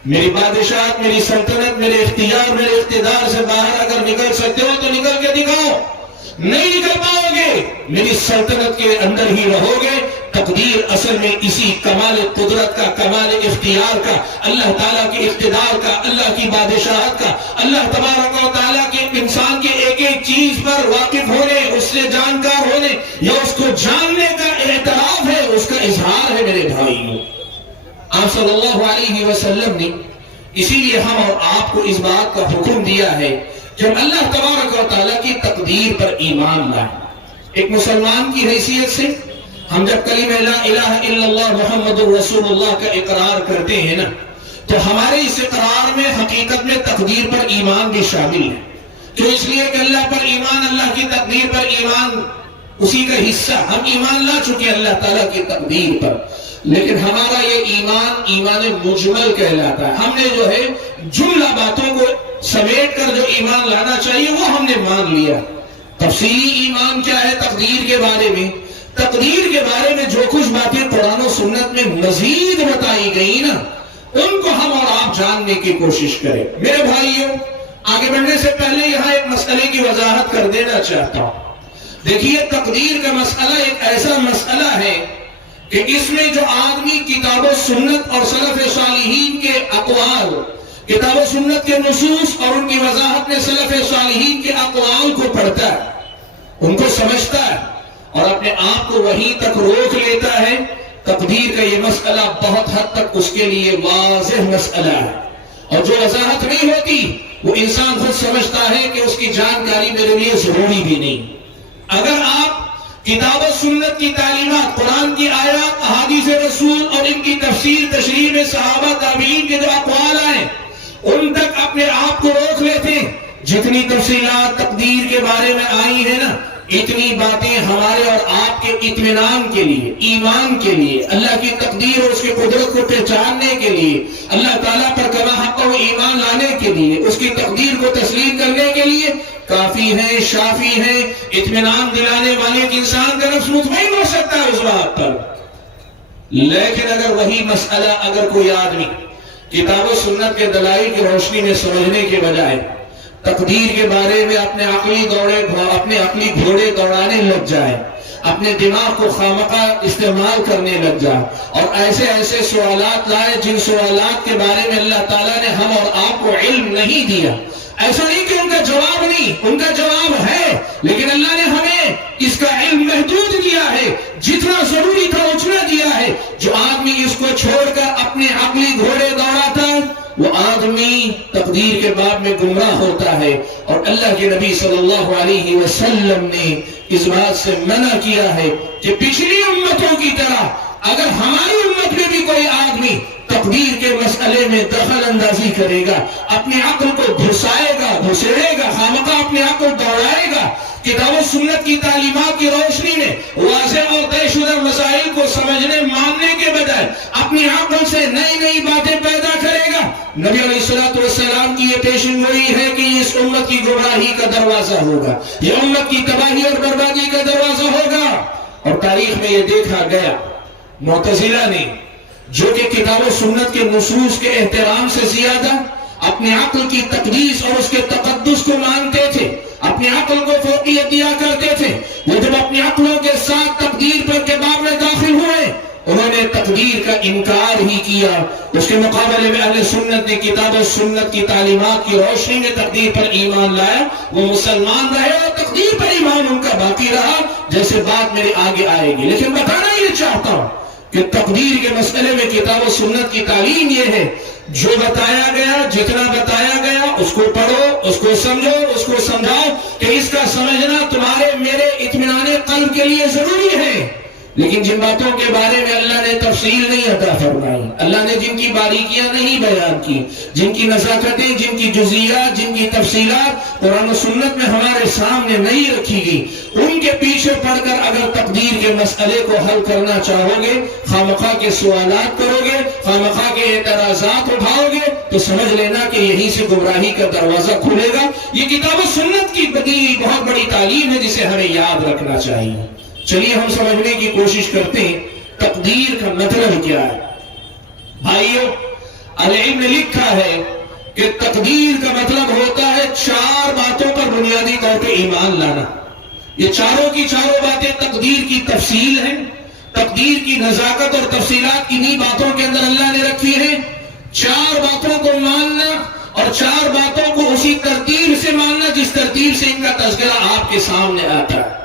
میری بادشاہت, میری سلطنت, میرے اختیار, میرے اقتدار سے باہر اگر نکل سکتے ہو تو نکل کے دکھاؤ. نہیں نکل پاؤ گے, میری سلطنت کے اندر ہی رہو گے. تقدیر اصل میں اسی کمال قدرت کا, کمال اختیار کا, اللہ تعالیٰ کے اقتدار کا, اللہ کی بادشاہت کا, اللہ تبارک و تعالیٰ کے انسان کے ایک ایک چیز پر واقف ہونے, اس سے جانکار ہونے یا اس کو جاننے کا اعتراف ہے, اس کا اظہار ہے. میرے بھائیوں, آپ صلی اللہ علیہ وسلم نے اسی لیے ہم اور آپ کو اس بات کا حکم دیا ہے کہ ہم اللہ تبارک و تعالیٰ کی تقدیر پر ایمان لائیں. ایک مسلمان کی حیثیت سے ہم جب کلمہ لا الہ الا اللہ محمد الرسول اللہ کا اقرار کرتے ہیں نا, تو ہمارے اس اقرار میں حقیقت میں تقدیر پر ایمان بھی شامل ہے. تو اس لیے کہ اللہ پر ایمان, اللہ کی تقدیر پر ایمان اسی کا حصہ, ہم ایمان لا چکے اللہ تعالیٰ کی تقدیر پر, لیکن ہمارا یہ ایمان مجمل کہلاتا ہے. ہم نے جو ہے جملہ باتوں کو سمیٹ کر جو ایمان لانا چاہیے وہ ہم نے مان لیا. تفصیلی ایمان کیا ہے تقدیر کے بارے میں؟ تقدیر کے بارے میں جو کچھ باتیں قرآن و سنت میں مزید بتائی گئی نا, ان کو ہم اور آپ جاننے کی کوشش کریں. میرے بھائیوں, آگے بڑھنے سے پہلے یہاں ایک مسئلے کی وضاحت کر دینا چاہتا ہوں. دیکھیے, تقدیر کا مسئلہ ایک ایسا مسئلہ ہے کہ اس میں جو آدمی کتاب و سنت اور سلف صالحین کے اقوال, کتاب و سنت کے نصوص اور ان کی وضاحت میں سلف صالحین کے اقوال کو پڑھتا ہے, ان کو سمجھتا ہے اور اپنے آپ کو وہیں تک روک لیتا ہے, تقدیر کا یہ مسئلہ بہت حد تک اس کے لیے واضح مسئلہ ہے. اور جو وضاحت نہیں ہوتی وہ انسان خود سمجھتا ہے کہ اس کی جانکاری میرے لیے ضروری بھی نہیں. اگر آپ کتاب و سنت کی تعلیمات, قرآن کی آیات, احادیث رسول اور ان کی تفسیر تشریح میں صحابہ تابعین کے جو اقوال آئے ان تک اپنے آپ کو روک لیتے, جتنی تفصیلات تقدیر کے بارے میں آئی ہیں نا, اتنی باتیں ہمارے اور آپ کے اطمینان کے لیے, ایمان کے لیے, اللہ کی تقدیر اور اس کی قدرت کو پہچاننے کے لیے, اللہ تعالیٰ پر کما حق و ایمان لانے کے لیے, اس کی تقدیر کو تسلیم کرنے کے لیے کافی ہیں, شافی ہیں, اطمینان دلانے والے ایک انسان کا نفس مطمئن ہو سکتا ہے اس بات پر. لیکن اگر وہی مسئلہ اگر کوئی آدمی کتاب و سنت کے دلائل کی روشنی میں سمجھنے کے بجائے تقدیر کے بارے میں اپنے عقلی گھوڑے دوڑانے لگ جائے, اپنے دماغ کو خامخواہ استعمال کرنے لگ جا اور ایسے ایسے سوالات لائے جن سوالات کے بارے میں اللہ تعالیٰ نے ہم اور آپ کو علم نہیں دیا. ایسا نہیں کہ ان کا جواب نہیں، ان کا جواب ہے، لیکن اللہ نے ہمیں اس کا علم محدود کیا ہے. جتنا ضروری تھا اتنا دیا ہے. جو آدمی اس کو چھوڑ کر اپنے عقلی گھوڑے دوڑاتا وہ آدمی تقدیر کے باب میں گمراہ ہوتا ہے. اور اللہ کے نبی صلی اللہ علیہ وسلم نے اس بات سے منع کیا ہے کہ پچھلی امتوں کی طرح اگر ہماری امت میں بھی کوئی آدمی تقدیر کے مسئلے میں دخل اندازی کرے گا، اپنی عقل کو گھسائے گا، گھسیڑے گا، خامخواہ اپنی عقل دوڑائے گا، کتاب و سنت کی تعلیمات کی روشنی میں واضح اور طے شدہ مسائل کو سمجھنے ماننے کے بجائے اپنی عقل سے نئی نئی باتیں پیدا کرے گا، نبی علیہ الصلوۃ والسلام کی یہ پیشن گوئی ہے کہ یہ اس امت کی گمراہی کا دروازہ ہوگا، یہ امت کی تباہی اور بربادی کا دروازہ ہوگا. اور تاریخ میں یہ دیکھا گیا معتزلہ نے جو کہ کتاب و سنت کے نصوص کے احترام سے زیادہ اپنی عقل کی تقدیس اور اس کے تقدس کو مانتے تھے، اپنی عقل کو فوقیت دیا کرتے تھے. وہ جب اپنی عقلوں کے ساتھ تقدیر پر کے باب میں داخل ہوئے انہوں نے تقدیر کا انکار ہی کیا. اس کے مقابلے میں اہل سنت نے کتاب و سنت کی تعلیمات کی روشنی میں تقدیر پر ایمان لایا، وہ مسلمان رہے اور تقدیر پر ایمان ان کا باقی رہا، جیسے بات میرے آگے آئے گی. لیکن بتانا یہ چاہتا ہوں کہ تقدیر کے مسئلے میں کتاب و سنت کی تعلیم یہ ہے جو بتایا گیا، جتنا بتایا گیا اس کو پڑھو، اس کو سمجھو، اس کو سمجھاؤ کہ اس کا سمجھنا تمہارے میرے اطمینان قلب کے لیے ضروری ہے. لیکن جن باتوں کے بارے میں اللہ نے تفصیل نہیں عطا فرمائی، اللہ نے جن کی باریکیاں نہیں بیان کی، جن کی نزاکتیں، جن کی جزئیات، جن کی تفصیلات قرآن و سنت میں ہمارے سامنے نہیں رکھی گئی، ان کے پیچھے پڑھ کر اگر تقدیر کے مسئلے کو حل کرنا چاہو گے، خامخواہ کے سوالات کرو گے، خامخواہ کے اعتراضات اٹھاؤ گے تو سمجھ لینا کہ یہیں سے گمراہی کا دروازہ کھلے گا. یہ کتاب و سنت کی بہت بڑی تعلیم ہے جسے ہمیں یاد رکھنا چاہیے. چلیے ہم سمجھنے کی کوشش کرتے ہیں تقدیر کا مطلب کیا ہے. بھائیو، العلم نے لکھا ہے کہ تقدیر کا مطلب ہوتا ہے 4 باتوں پر بنیادی طور پہ ایمان لانا. یہ چاروں کی چاروں باتیں تقدیر کی تفصیل ہیں، تقدیر کی نزاکت اور تفصیلات انہی باتوں کے اندر اللہ نے رکھی ہے. 4 باتوں کو ماننا اور 4 باتوں کو اسی ترتیب سے ماننا جس ترتیب سے ان کا تذکرہ آپ کے سامنے آتا ہے.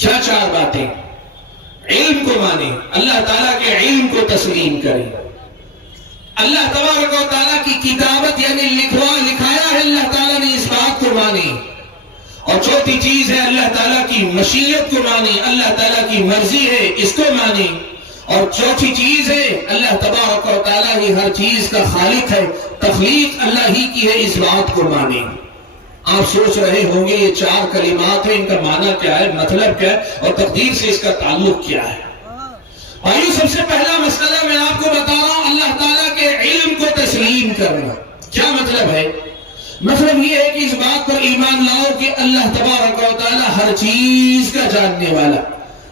کیا 4 باتیں؟ علم کو مانیں، اللہ تعالیٰ کے علم کو تسلیم کریں، اللہ تبارک و تعالیٰ کی کتابت یعنی لکھایا ہے اللہ تعالیٰ نے اس بات کو مانیں. اور چوتھی چیز ہے اللہ تعالیٰ کی مشیت کو مانیں، اللہ تعالیٰ کی مرضی ہے اس کو مانیں. اور چوتھی چیز ہے اللہ تبارک و تعالیٰ ہی ہر چیز کا خالق ہے، تخلیق اللہ ہی کی ہے، اس بات کو مانیں. آپ سوچ رہے ہوں گے یہ 4 کلمات ہیں، ان کا معنی کیا ہے، مطلب کیا ہے اور تقدیر سے اس کا تعلق کیا ہے. آئیے سب سے پہلا مسئلہ میں آپ کو بتا رہا ہوں، اللہ تعالیٰ کے علم کو تسلیم کرنا. کیا مطلب ہے؟ مطلب یہ ہے کہ اس بات پر ایمان لاؤ کہ اللہ تبارک و تعالیٰ ہر چیز کا جاننے والا.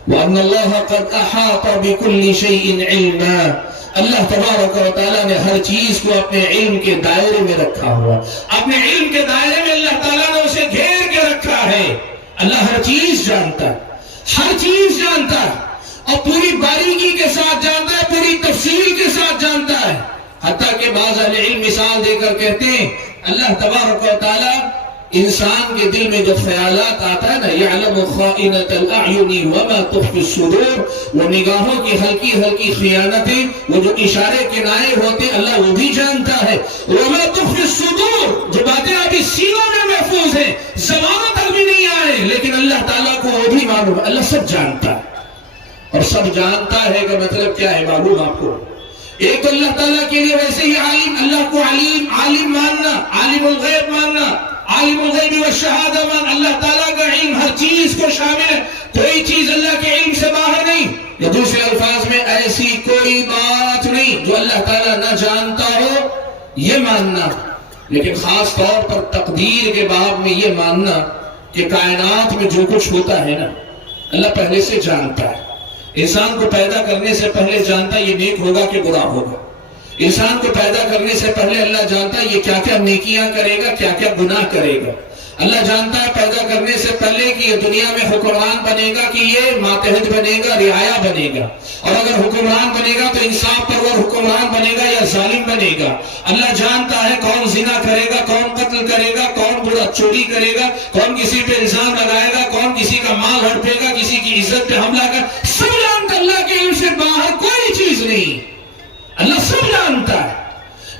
وَأَنَّ اللَّهَ قَدْ أَحَاطَ بِكُلِّ شَيْءٍ عِلْمًا. اللہ تبارک و تعالیٰ نے ہر چیز کو اپنے علم کے دائرے میں رکھا ہوا، اپنے علم کے دائرے میں اللہ تعالیٰ نے اسے گھیر کے رکھا ہے. اللہ ہر چیز جانتا ہے، ہر چیز جانتا ہے اور پوری باریکی کے ساتھ جانتا ہے، پوری تفصیل کے ساتھ جانتا ہے. حتیٰ کہ بعض اہل علم مثال دے کر کہتے ہیں اللہ تبارک و تعالیٰ انسان کے دل میں جو خیالات آتا ہے نا، یعلم خائنۃ الاعین وما تخفی الصدور، وہ نگاہوں کی ہلکی ہلکی خیانتیں، وہ جو اشارے کنائے ہوتے اللہ وہ بھی جانتا ہے. وما تخفی الصدور، جو باتیں ابھی سینوں میں محفوظ ہیں، زبانوں تک بھی نہیں آئے، لیکن اللہ تعالیٰ کو وہ بھی معلوم ہے. اللہ سب جانتا ہے اور سب جانتا ہے کا مطلب کیا ہے معلوم آپ کو؟ ایک تو اللہ تعالیٰ کے لیے ویسے ہی عالم، اللہ کو علیم، عالم ماننا، عالم الغیب ماننا، عالم الغیب والشہادہ مان. اللہ تعالیٰ کا علم ہر چیز کو شامل ہے، کوئی چیز اللہ کے علم سے باہر نہیں. یا دوسرے الفاظ میں ایسی کوئی بات نہیں جو اللہ تعالیٰ نہ جانتا ہو، یہ ماننا. لیکن خاص طور پر تقدیر کے باب میں یہ ماننا کہ کائنات میں جو کچھ ہوتا ہے نا اللہ پہلے سے جانتا ہے. انسان کو پیدا کرنے سے پہلے جانتا یہ نیک ہوگا کہ برا ہوگا. انسان کو پیدا کرنے سے پہلے اللہ جانتا یہ کیا کیا نیکیاں کرے گا، کیا کیا گناہ کرے گا. اللہ جانتا ہے پیدا کرنے سے پہلے کہ یہ دنیا میں حکمران بنے گا کہ یہ ماتحت بنے گا، رعایا بنے گا، اور اگر حکمران بنے گا تو انصاف پرور حکمران بنے گا یا ظالم بنے گا۔ اللہ جانتا ہے کون زنا کرے گا، کون قتل کرے گا، کون برا چوری کرے گا، کون کسی پہ الزام لگائے گا، کون کسی کا مال ہڑپے گا، کسی کی عزت پہ حملہ کر، سب جانتا اللہ کے علم سے باہر کوئی چیز نہیں۔ اللہ سب جانتا ہے۔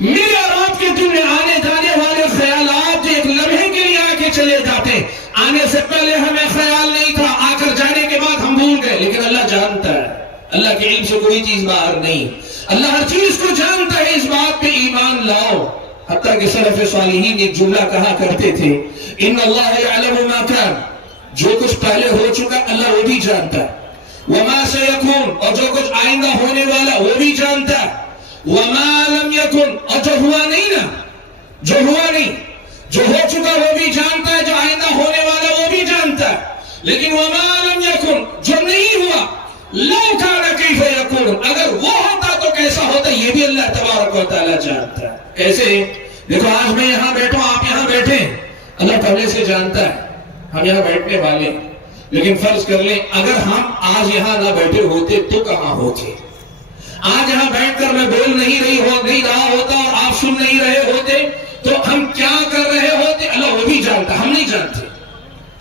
میرے اور آپ کے دل میں آنے جانے والے خیالات جو ایک لمحے کے لیے آ کے چلے جاتے، آنے سے پہلے ہمیں خیال نہیں تھا، آ کر جانے کے بعد ہم بھول گئے، لیکن اللہ جانتا ہے۔ اللہ کے علم سے کوئی چیز باہر نہیں۔ اللہ ہر چیز کو جانتا ہے، اس بات پہ ایمان لاؤ۔ حتیٰ کہ سلف صالحین ایک جملہ کہا کرتے تھے، ان اللہ یعلم ما کان، جو کچھ پہلے ہو چکا اللہ وہ بھی جانتا ہے، وما سیکون، اور جو کچھ آئندہ ہونے والا وہ بھی جانتا ہے، وما لم یکن، اور جو ہوا نہیں نا، جو ہوا نہیں، جو ہو چکا وہ بھی جانتا ہے، جو آئندہ ہونے والا وہ بھی جانتا ہے، لیکن وما لم یکن، جو نہیں ہوا، لو کان کیف یکون، اگر وہ ہوتا تو کیسا ہوتا، یہ بھی اللہ تبارک و تعالیٰ جانتا ہے۔ کیسے؟ دیکھو آج میں یہاں بیٹھوں، آپ یہاں بیٹھیں، اللہ پہلے سے جانتا ہے ہم یہاں بیٹھنے والے، لیکن فرض کر لیں اگر ہم آج یہاں نہ بیٹھے ہوتے تو کہاں ہوتے؟ آج یہاں بیٹھ کر میں بول نہیں رہا ہوتا اور آپ سن نہیں رہے ہوتے تو ہم کیا کر رہے ہوتے؟ اللہ وہ بھی جانتا، ہم نہیں جانتے۔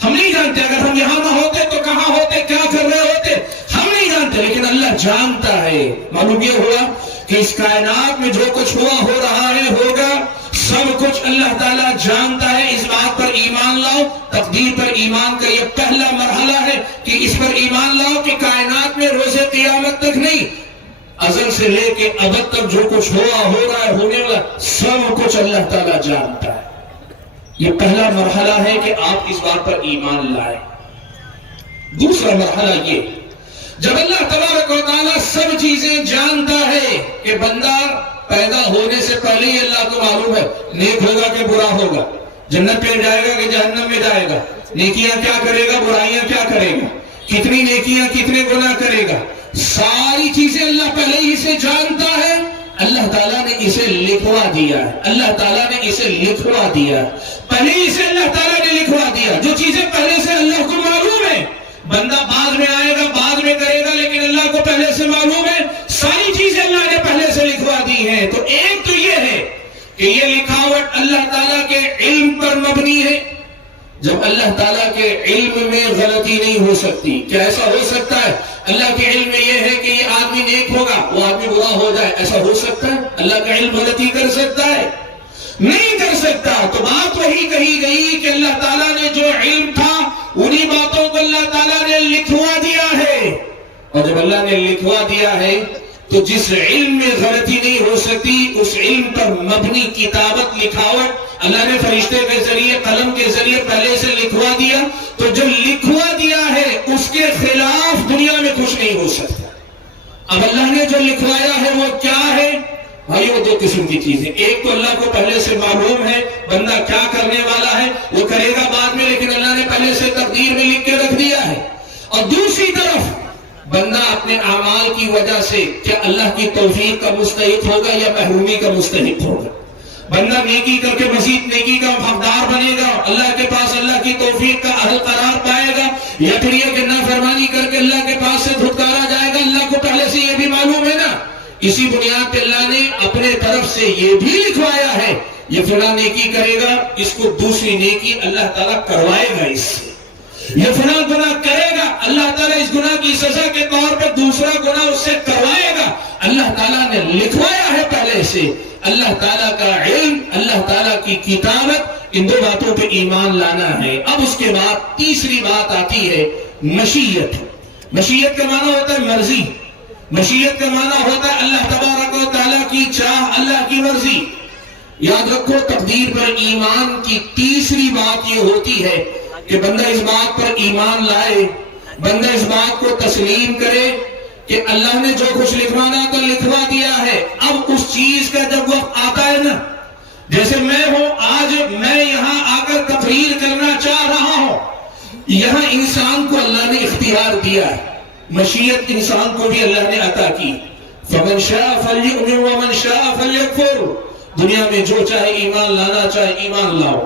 ہم نہیں جانتے اگر ہم یہاں نہ ہوتے تو کہاں ہوتے، کیا کر رہے ہوتے، ہم نہیں جانتے، لیکن اللہ جانتا ہے۔ معلوم یہ ہوا کہ اس کائنات میں جو کچھ ہوا، ہو رہا ہے، ہوگا، سب کچھ اللہ تعالیٰ جانتا ہے۔ اس بات پر ایمان لاؤ۔ تقدیر پر ایمان کا یہ پہلا مرحلہ ہے کہ اس پر ایمان لاؤ کہ کائنات میں روز قیامت تک نہیں، ازل سے لے کے ابد تک جو کچھ ہوا، ہو رہا ہے، ہونے والا، سب کچھ اللہ تعالیٰ جانتا ہے۔ یہ پہلا مرحلہ ہے کہ آپ اس بات پر ایمان لائیں۔ دوسرا مرحلہ یہ، جب اللہ تبارک و تعالیٰ سب چیزیں جانتا ہے کہ بندہ پیدا ہونے سے پہلے ہی اللہ کو معلوم ہے نیک ہوگا کہ برا ہوگا، جنت میں جائے گا کہ جہنم میں جائے گا، نیکیاں کیا کرے گا، برائیاں کیا کرے گا، کتنی نیکیاں کتنے گناہ کرے گا، ساری چیزیں اللہ پہلے ہی سے جانتا ہے۔ اللہ تعالیٰ نے اسے لکھوا دیا ہے، اللہ تعالیٰ نے اسے لکھوا دیا ہے، پہلے ہی سے اللہ تعالیٰ نے لکھوا دیا۔ جو چیزیں پہلے سے اللہ کو معلوم ہے، بندہ بعد میں آئے گا، بعد میں کرے گا، لیکن اللہ کو پہلے سے معلوم ہے، ساری چیزیں اللہ نے پہلے سے لکھوا دی ہیں۔ تو ایک تو یہ ہے کہ یہ لکھاوٹ اللہ تعالیٰ کے علم پر مبنی ہے۔ جب اللہ تعالیٰ کے علم میں غلطی نہیں ہو سکتی، کیا ایسا ہو سکتا ہے اللہ کے علم میں یہ ہے کہ یہ آدمی نیک ہوگا، وہ آدمی برا ہو جائے، ایسا ہو سکتا ہے؟ اللہ کا علم غلطی کر سکتا ہے؟ نہیں کر سکتا۔ تو بات وہی کہی گئی کہ اللہ تعالیٰ نے جو علم تھا انہی باتوں کو اللہ تعالیٰ نے لکھوا دیا ہے، اور جب اللہ نے لکھوا دیا ہے تو جس علم میں غلطی نہیں ہو سکتی اس علم پر مبنی کتابت، لکھاوٹ اللہ نے فرشتے کے ذریعے، قلم کے ذریعے پہلے سے لکھوا دیا۔ تو جو لکھوا دیا ہے اس کے خلاف دنیا میں کچھ نہیں ہو سکتا۔ اب اللہ نے جو لکھوایا ہے وہ کیا ہے؟ بھائی وہ دو قسم کی چیزیں، ایک تو اللہ کو پہلے سے معلوم ہے بندہ کیا کرنے والا ہے، وہ کرے گا بعد میں، لیکن اللہ نے پہلے سے تقدیر میں لکھ کے رکھ دیا ہے۔ اور دوسری طرف بندہ اپنے اعمال کی وجہ سے کیا اللہ کی توفیق کا مستحق ہوگا یا محرومی کا مستحق ہوگا؟ بندہ نیکی کر کے مزید نیکی کا حقدار بنے گا، اللہ کے پاس اللہ کی توفیق کا اہل قرار پائے گا، یا پھر یہ کہ نافرمانی کر کے اللہ کے پاس سے دھتکارا جائے گا؟ اللہ کو پہلے سے یہ بھی معلوم ہے نا۔ اسی بنیاد پہ اللہ نے اپنے طرف سے یہ بھی لکھوایا ہے یہ فلاں نیکی کرے گا، اس کو دوسری نیکی اللہ تعالیٰ کروائے گا اس سے، یہ فلاں گناہ کرے گا، اللہ تعالیٰ اس گناہ کی سزا کے طور پر دوسرا گناہ اس سے کروائے گا۔ اللہ تعالیٰ نے لکھوایا ہے پہلے سے۔ اللہ تعالیٰ کا علم، اللہ تعالیٰ کی کتابت، ان دو باتوں پہ ایمان لانا ہے۔ اب اس کے بعد تیسری بات آتی ہے مشیت۔ مشیت کا معنی ہوتا ہے مرضی، مشیت کا معنی ہوتا ہے اللہ تبارک و تعالیٰ کی چاہ، اللہ کی مرضی۔ یاد رکھو تقدیر پر ایمان کی تیسری بات یہ ہوتی ہے کہ بندہ اس بات پر ایمان لائے، بندہ اس بات کو تسلیم کرے کہ اللہ نے جو کچھ لکھوانا تو لکھوا دیا ہے۔ اب اس چیز کا جب وقت آتا ہے نا، جیسے میں ہوں، آج میں یہاں آ کر تقریر کرنا چاہ رہا ہوں، یہاں انسان کو اللہ نے اختیار دیا ہے، مشیت انسان کو بھی اللہ نے عطا کی۔ فَمَنْ شَاءَ فَلْيُؤْمِنْ وَمَنْ شَاءَ فَلْيَكْفُرْ۔ دنیا میں جو چاہے ایمان لانا چاہے ایمان لاؤ،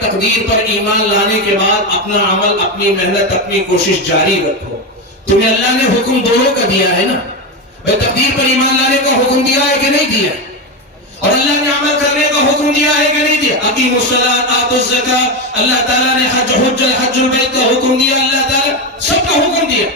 تقدیر پر ایمان لانے کے بعد اپنا عمل، اپنی محنت، اپنی کوشش جاری رکھو. تمہیں اللہ نے حکم دونوں کا دیا ہے نا بھائی، تقدیر پر ایمان لانے کا حکم دیا ہے کہ نہیں دیا، اور اللہ نے عمل کرنے کا حکم دیا ہے کہ نہیں دیا. اقیموا الصلاۃ آتوا الزکاۃ، اللہ تعالیٰ نے حج البیت کا حکم دیا، اللہ تعالیٰ سب کا حکم دیا.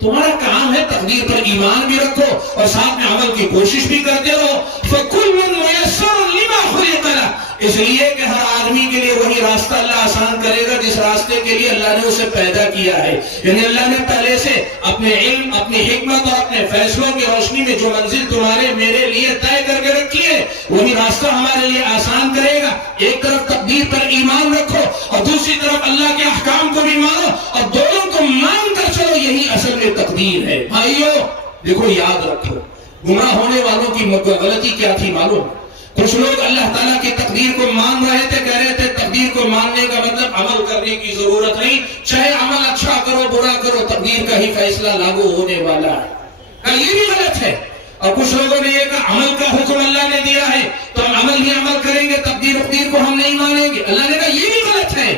تمہارا کام ہے تقدیر پر ایمان بھی رکھو اور ساتھ میں عمل کی کوشش بھی کرتے رہو. فَكُلٌّ مُيَسَّرٌ لِمَا خُلِقَ لَهُ، اس لیے کہ ہر آدمی کے لیے وہی راستہ اللہ آسان کرے گا جس راستے کے لیے اللہ نے اسے پیدا کیا ہے. یعنی اللہ نے پہلے سے اپنے علم، اپنی حکمت اور اپنے فیصلوں کی روشنی میں جو منزل تمہارے میرے لیے طے کر کے رکھی ہے وہی راستہ ہمارے لیے آسان کرے گا. ایک طرف تقدیر پر ایمان رکھو اور دوسری طرف اللہ کے احکام کو بھی مانو، اور دونوں کو مان کر چلو، یہی اصل میں تقدیر ہے. بھائیو دیکھو، یاد رکھو گمراہ ہونے والوں کی غلطی کیا تھی معلوم؟ کچھ لوگ اللہ تعالیٰ کی تقدیر کو مان رہے تھے، کہہ رہے تھے تقدیر کو ماننے کا مطلب عمل کرنے کی ضرورت نہیں، چاہے عمل اچھا کرو برا کرو تقدیر کا ہی فیصلہ لاگو ہونے والا ہے. یہ بھی غلط ہے. اور کچھ لوگوں نے یہ کہا عمل کا حکم اللہ نے دیا ہے تو ہم عمل ہی عمل کریں گے، تقدیر کو ہم نہیں مانیں گے. اللہ نے کہا یہ بھی غلط ہے.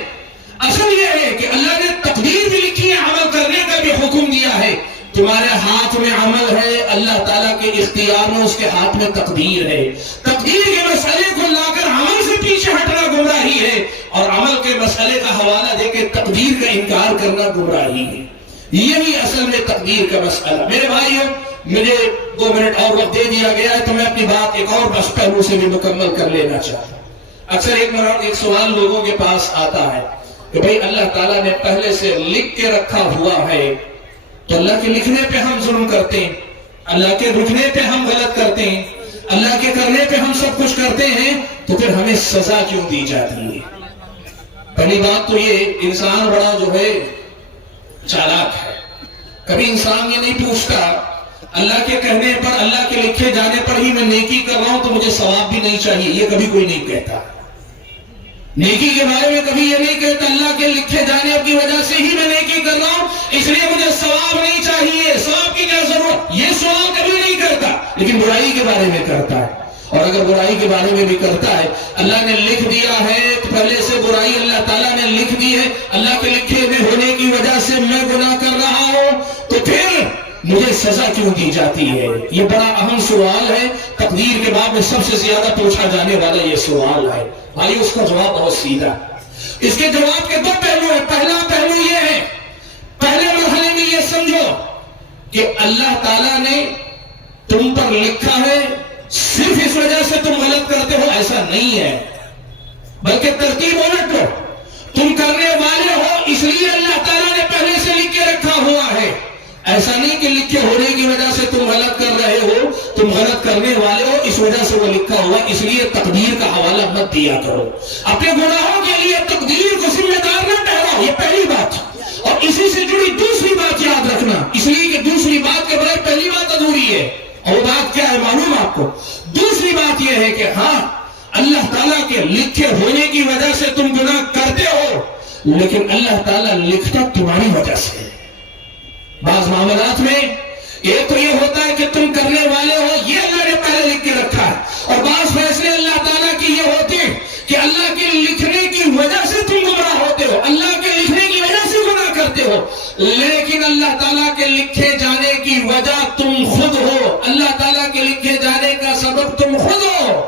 اصل یہ ہے کہ اللہ نے تقدیر بھی لکھی ہے، عمل کرنے کا بھی حکم دیا ہے. تمہارے ہاتھ میں عمل ہے، اللہ تعالیٰ کے اختیار میں اس کے ہاتھ میں تقدیر ہے. تقدیر کے مسئلے کو لا کر عمل سے پیچھے ہٹنا گمراہی ہے، اور عمل کے مسئلے کا حوالہ دے کے تقدیر کا انکار کرنا گمراہی ہے. یہی اصل میں تقدیر کا مسئلہ. میرے بھائیو، مجھے 2 منٹ اور وقت دے دیا گیا ہے تو میں اپنی بات ایک اور بس پہلو سے بھی مکمل کر لینا چاہتا ہوں. اکثر ایک سوال لوگوں کے پاس آتا ہے کہ بھئی اللہ تعالیٰ نے پہلے سے لکھ کے رکھا ہوا ہے تو اللہ کے لکھنے پہ ہم ظلم کرتے ہیں، اللہ کے رکھنے پہ ہم غلط کرتے ہیں، اللہ کے کرنے پہ ہم سب کچھ کرتے ہیں، تو پھر ہمیں سزا کیوں دی جاتی ہے؟ پہلی بات تو یہ، انسان بڑا جو ہے چالاک ہے. کبھی انسان یہ نہیں پوچھتا اللہ کے کہنے پر، اللہ کے لکھے جانے پر ہی میں نیکی کر رہا ہوں تو مجھے ثواب بھی نہیں چاہیے. یہ کبھی کوئی نہیں کہتا. نیکی کے بارے میں کبھی یہ نہیں کہتا اللہ کے لکھے جانے کی وجہ سے ہی میں نیکی کر رہا ہوں اس لیے مجھے ثواب نہیں چاہیے، ثواب کی کیا ضرورت. یہ سوال کبھی نہیں کرتا. لیکن برائی کے بارے میں کرتا ہے. اور اگر برائی کے بارے میں بھی کرتا ہے، اللہ نے لکھ دیا ہے تو پہلے سے برائی اللہ تعالیٰ نے لکھ دی ہے، اللہ کے لکھے ہوئے ہونے کی وجہ سے میں گناہ کر رہا ہوں تو پھر مجھے سزا کیوں دی جاتی ہے؟ یہ بڑا اہم سوال ہے. تقدیر کے باب میں سب سے زیادہ پوچھا جانے والا یہ سوال ہے. بھائی اس کا جواب بہت سیدھا. اس کے جواب کے 2 پہلو ہیں. پہلا پہلو یہ ہے، پہلے مرحلے میں یہ سمجھو کہ اللہ تعالیٰ نے تم پر لکھا ہے، صرف اس وجہ سے تم غلط کرتے ہو ایسا نہیں ہے، بلکہ ترتیب الٹ ہو. تم کرنے والے ہو اس لیے اللہ تعالیٰ نے پہلے سے لکھ کے رکھا ہوا ہے. ایسا نہیں کہ لکھے ہونے کی وجہ سے تم غلط کر رہے ہو، تم غلط کرنے والے ہو اس وجہ سے وہ لکھا ہوا، اس لیے تقدیر کا حوالہ مت دیا کرو. اپنے گناہوں کے لیے تقدیر کو ذمہ دار نہ ٹھہراؤ. یہ پہلی بات. اور اسی سے جڑی دوسری بات یاد رکھنا، اس لیے کہ دوسری بات کے بغیر پہلی بات ادھوری ہے. اور وہ بات کیا ہے معلوم آپ کو؟ دوسری بات یہ ہے کہ ہاں اللہ تعالیٰ کے لکھے ہونے کی وجہ سے تم گناہ کرتے ہو، لیکن اللہ تعالیٰ لکھتا تمہاری وجہ سے. بعض معاملات میں ایک تو یہ ہوتا ہے کہ تم کرنے والے ہو، یہ اللہ نے پہلے لکھ کے رکھا ہے، اور بعض فیصلے اللہ تعالیٰ کی یہ ہوتے ہیں کہ اللہ کے لکھنے کی وجہ سے تم گمراہ ہوتے ہو، اللہ کے لکھنے کی وجہ سے گناہ کرتے ہو، لیکن اللہ تعالیٰ کے لکھے جانے کی وجہ تم خود ہو، اللہ تعالیٰ کے لکھے جانے کا سبب تم خود ہو.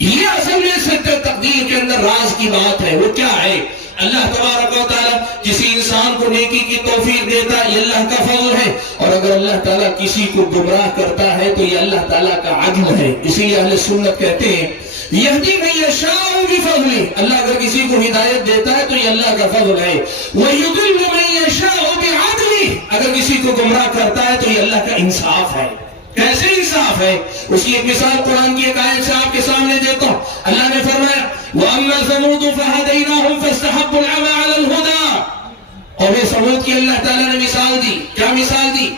یہ اصل میں ستر تقدیر کے اندر راز کی بات ہے. وہ کیا ہے؟ اللہ تبارک و تعالیٰ کسی انسان کو نیکی کی توفیق دیتا ہے، یہ اللہ کا فضل ہے، اور اگر اللہ تعالیٰ کسی کو گمراہ کرتا ہے تو یہ اللہ تعالیٰ کا عدل ہے. اسی لیے اہل سنت کہتے ہیں یہدی من یشاء بفضلہ، اللہ اگر کسی کو ہدایت دیتا ہے تو یہ اللہ کا فضل ہے. ویضل من یشاء بعدلہ، اگر کسی کو گمراہ کرتا ہے تو یہ اللہ کا انصاف ہے. کیسے انصاف ہے؟ اس کی ایک مثال قرآن کی ایک آیت سے آپ کے سامنے دیتا ہوں. اللہ نے فرمایا وَأَمَّا ثَمُودُ فَهَدَيْنَاهُمْ فَاسْتَحَبُّوا الْعَمَى عَلَى الْهُدَى. قوم سمود کی اللہ تعالیٰ نے مثال دی. کیا مثال دی؟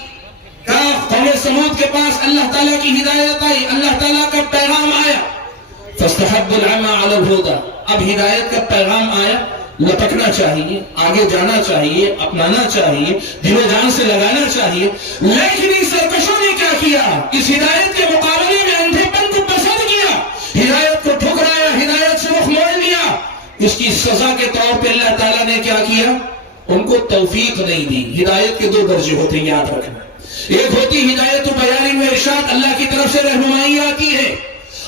کہا قوم سمود کے پاس اللہ تعالیٰ کی ہدایت آئی، اللہ تعالیٰ کا پیغام آیا. فَاسْتَحَبُّوا الْعَمَى عَلَى الْهُدَى. اب ہدایت کا پیغام آیا، لپکنا چاہیے، آگے جانا چاہیے، اپنانا چاہیے، دل و جان سے لگانا چاہیے. لیکن ان سرکشوں نے کیا کیا؟ اس ہدایت کے مقابلے میں اندھے پن کو پسند کیا، ہدایت کو ٹھکرایا، ہدایت سے رخ موڑ لیا. اس کی سزا کے طور پہ اللہ تعالیٰ نے کیا کیا؟ ان کو توفیق نہیں دی۔ ہدایت کے دو درجے ہوتے ہیں، یاد رکھنا۔ ایک ہوتی ہدایت و بیان و ارشاد، اللہ کی طرف سے رہنمائی آتی ہے،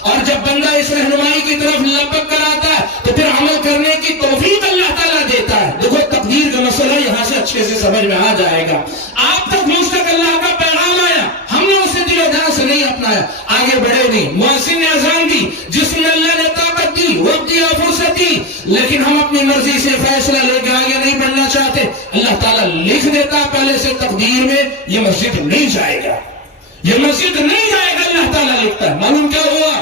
اور جب بندہ اس رہنمائی کی طرف لبک کر آتا ہے تو پھر عمل کرنے کی توفیق اللہ تعالیٰ دیتا ہے۔ دیکھو تقدیر کا مسئلہ یہاں سے اچھے سے سمجھ میں آ جائے گا۔ آپ تک مجھ تک اللہ کا پیغام آیا، ہم نے اسے دل و جان سے نہیں اپنایا، آگے بڑھے نہیں۔ مؤذن نے اذان دی، جس میں اللہ نے طاقت دی، وقت دیا، فرصت دی، لیکن ہم اپنی مرضی سے فیصلہ لے کے آگے نہیں بڑھنا چاہتے، اللہ تعالیٰ لکھ دیتا پہلے سے تقدیر میں، یہ مسجد نہیں جائے گا، یہ مسجد نہیں جائے گا، اللہ تعالیٰ لکھتا ہے۔ معلوم کیا ہوا؟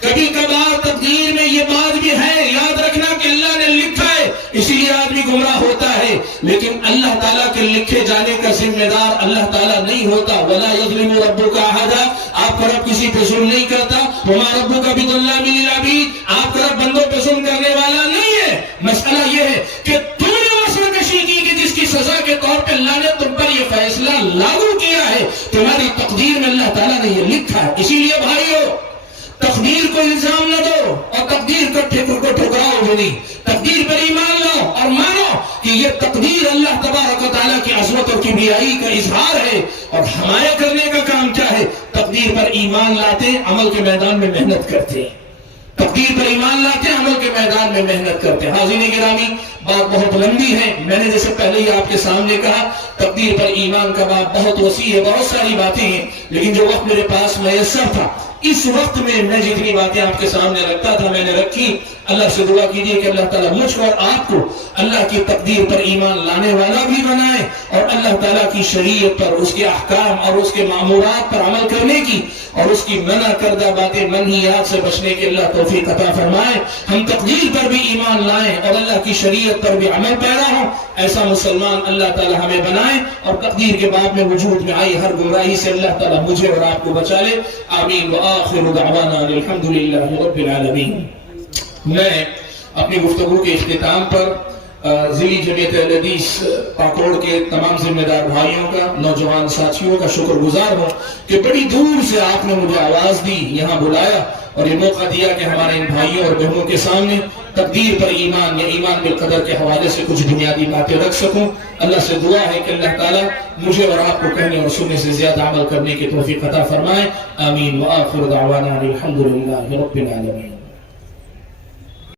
کبھی کبھار تقدیر میں یہ بات بھی ہے، یاد رکھنا کہ اللہ نے لکھا ہے، اسی لیے آدمی گمراہ ہوتا ہے، لیکن اللہ تعالیٰ کے لکھے جانے کا ذمہ دار اللہ تعالیٰ نہیں ہوتا۔ وَلَا يَظْلِمُ رَبُّكَ أَحَدًا، آپ کا رب کسی پہ ظلم نہیں کرتا۔ وَمَا رَبُّكَ بِظَلَّامٍ لِّلْعَبِيدِ، آپ کا رب بندوں پہ ظلم کرنے والا نہیں ہے۔ مسئلہ یہ ہے کہ تم نے وہ سرکشی کی کہ جس کی سزا کے طور پہ اللہ نے تم پر یہ فیصلہ لاگو کیا ہے، تمہاری تقدیر میں اللہ تعالیٰ نے یہ لکھا ہے۔ اسی لیے بھائیو، تقدیر کو الزام نہ دو اور تقدیر کو ٹھکراؤ بھی نہیں، تقدیر پر ایمان لاؤ اور مانو کہ یہ تقدیر اللہ تبارک و تعالیٰ کی عظمت اور کبریائی کا اظہار ہے، اور ہمارے کرنے کا کام کیا ہے؟ تقدیر پر ایمان لاتے، عمل کے میدان میں محنت کرتے ہیں، تقدیر پر ایمان لاتے، عمل کے میدان میں محنت کرتے ہیں۔ حاضرین گرامی، بات بہت لمبی ہے، میں نے جیسے پہلے ہی آپ کے سامنے کہا، تقدیر پر ایمان کا باب بہت وسیع ہے، بہت ساری باتیں ہیں، لیکن جو وقت میرے پاس میسر تھا اس وقت میں جتنی باتیں آپ کے سامنے رکھتا تھا میں نے رکھی۔ اللہ سے دعا کیجیے کہ اللہ تعالیٰ مجھ کو اور آپ کو اللہ کی تقدیر پر ایمان لانے والا بھی بنائے، اور اللہ تعالیٰ کی شریعت پر، اس کے احکام اور اس کے مامورات پر عمل کرنے کی، اور اس کی منع کردہ باتیں منہیات سے بچنے کی اللہ توفیق عطا فرمائے۔ ہم تقدیر پر بھی ایمان لائیں اور اللہ کی شریعت پر بھی عمل پیرا ہوں، ایسا مسلمان اللہ تعالیٰ ہمیں بنائے، اور تقدیر کے بعد میں وجود میں آئی ہر گمراہی سے اللہ تعالیٰ مجھے اور آپ کو بچا لے۔ آمین وآخر دعوانا الحمدللہ رب العالمین۔ میں اپنی گفتگو کے اختتام پر ضلعی جمعیت اہل حدیث پاکوڑ کے تمام ذمہ دار بھائیوں کا، نوجوان ساتھیوں کا شکر گزار ہوں کہ بڑی دور سے آپ نے مجھے آواز دی، یہاں بلایا اور یہ موقع دیا کہ ہمارے ان بھائیوں اور بہنوں کے سامنے تقدیر پر ایمان یا ایمان بالقدر کے حوالے سے کچھ بنیادی باتیں رکھ سکوں۔ اللہ سے دعا ہے کہ اللہ تعالیٰ مجھے اور آپ کو کہنے اور سننے سے زیادہ عمل کرنے کی توفیق عطا فرمائے۔ آمین وآخر دعوانا الحمدللہ رب العالمین۔